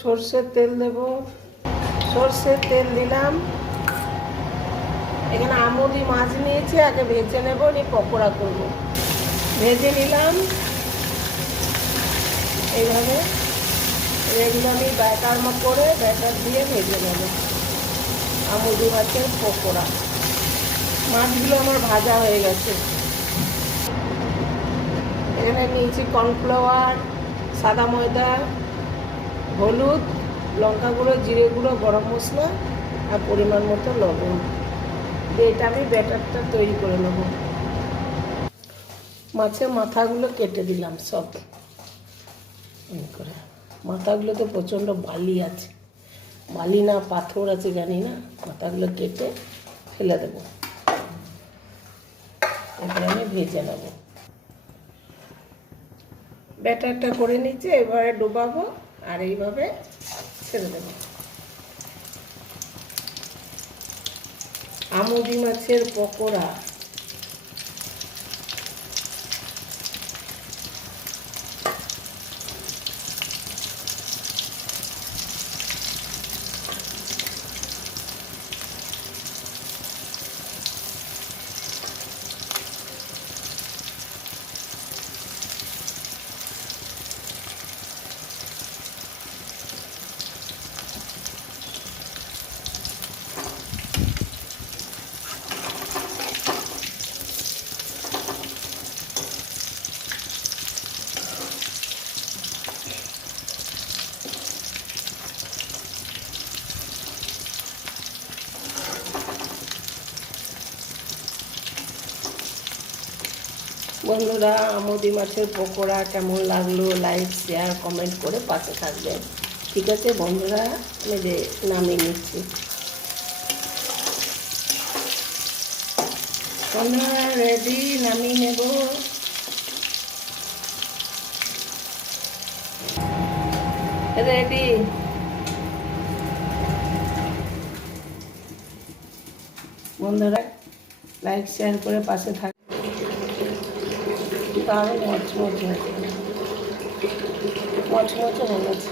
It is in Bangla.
সর্ষের তেল দেব, সর্ষের তেল দিলাম। এখানে আমুদি মাছ নিয়েছি, আগে ভেজে নেব, নিয়ে পকোড়া করব। ভেজে নিলাম এইভাবে। এগুলো আমি ব্যাটার করে ব্যাটার দিয়ে ভেজে নেব আমুদি মাছের পকোড়া। মাছগুলো আমার ভাজা হয়ে গেছে। এখানে নিয়েছি কর্নফ্লাওয়ার, সাদা ময়দা, হলুদ, লঙ্কা গুঁড়ো, জিরে গুঁড়ো, গরম মশলা আর পরিমাণ মতো লবণ। এটা আমি ব্যাটারটা তৈরি করে নেব। মাছের মাথাগুলো কেটে দিলাম সব করে। মাথাগুলোতে প্রচণ্ড বালি আছে, বালি না পাথর আছে জানি না। মাথাগুলো কেটে ফেলে দেবো। এবারে আমি ভেজে নেব। ব্যাটারটা করে নিচ্ছি, এবারে ডোবাবো আর এইভাবে ছেড়ে দেবো। আমুদি মাছের পকোড়া। বন্ধুরা, আমুদি মাছের পকোড়া কেমন লাগলো লাইক শেয়ার কমেন্ট করে পাশে থাকবেন। ঠিক আছে বন্ধুরা, আমি নামিয়ে নিচ্ছি। বন্ধুরা রেডি, নামিয়ে নেব। রেডি। বন্ধুরা লাইক শেয়ার করে পাশে থাকবেন। তাহলে মচমচে হয়ে গেছে।